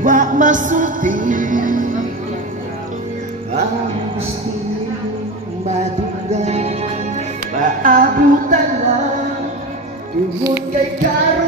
wa masulti ang gusto niyong madugay, maabutan lang tungod kay Karo.